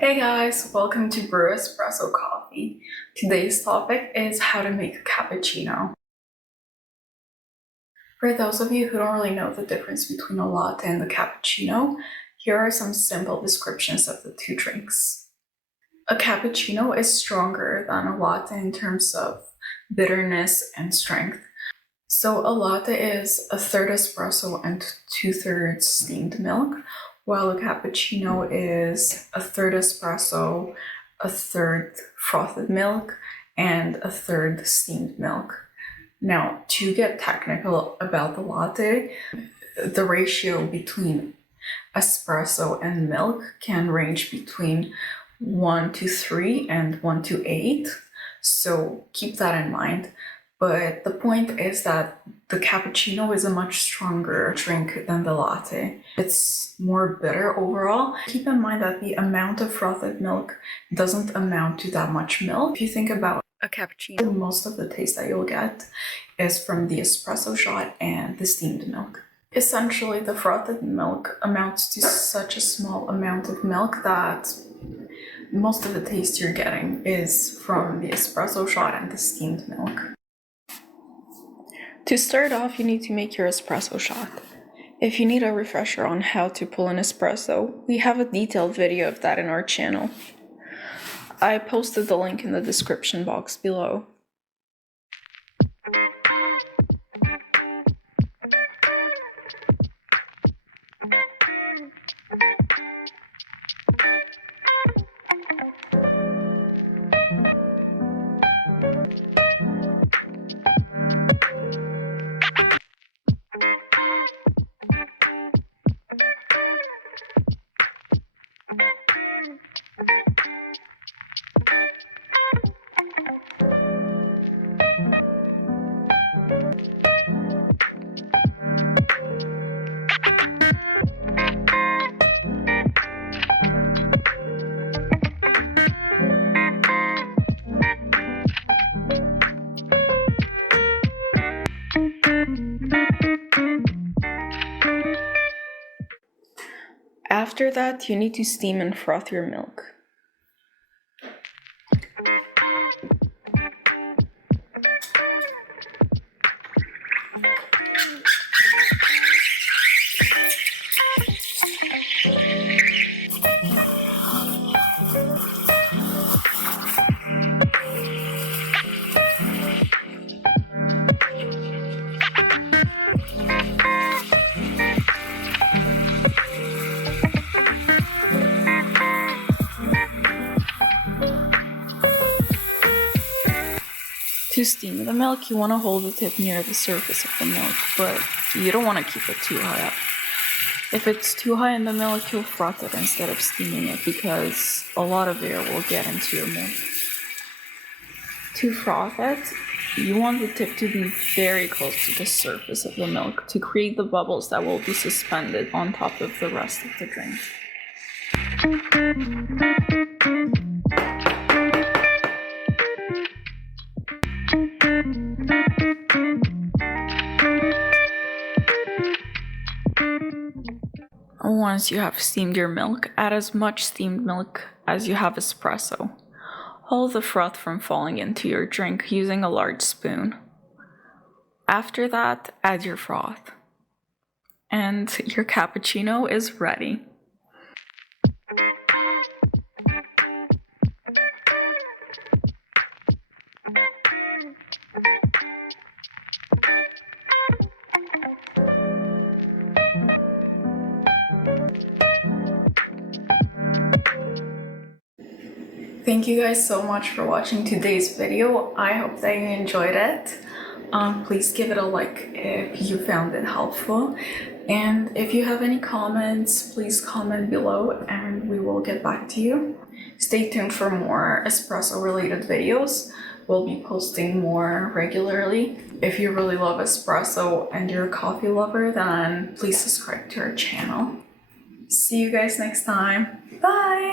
Hey guys, welcome to Brew Espresso Coffee. Today's topic is how to make a cappuccino. For those of you who don't really know the difference between a latte and a cappuccino, here are some simple descriptions of the two drinks. A cappuccino is stronger than a latte in terms of bitterness and strength. So a latte is a third espresso and 2/3 steamed milk, while a cappuccino is a third espresso, a third frothed milk, and a third steamed milk. Now, to get technical about the latte, the ratio between espresso and milk can range between 1:3 and 1:8, so keep that in mind. But the point is that the cappuccino is a much stronger drink than the latte. It's more bitter overall. Keep in mind that the amount of frothed milk doesn't amount to that much milk. If you think about a cappuccino, most of the taste that you'll get is from the espresso shot and the steamed milk. Essentially, the frothed milk amounts to such a small amount of milk that most of the taste you're getting is from the espresso shot and the steamed milk. To start off, you need to make your espresso shot. If you need a refresher on how to pull an espresso, we have a detailed video of that in our channel. I posted the link in the description box below. After that, you need to steam and froth your milk. To steam the milk, you want to hold the tip near the surface of the milk, but you don't want to keep it too high up. If it's too high in the milk, you'll froth it instead of steaming it because a lot of air will get into your milk. To froth it, you want the tip to be very close to the surface of the milk to create the bubbles that will be suspended on top of the rest of the drink. Once you have steamed your milk, add as much steamed milk as you have espresso. Hold the froth from falling into your drink using a large spoon. After that, add your froth. And your cappuccino is ready. Thank you guys so much for watching today's video. I hope that you enjoyed it. Please give it a like if you found it helpful. And if you have any comments, please comment below and we will get back to you. Stay tuned for more espresso related videos. We'll be posting more regularly. If you really love espresso and you're a coffee lover, then please subscribe to our channel. See you guys next time. Bye!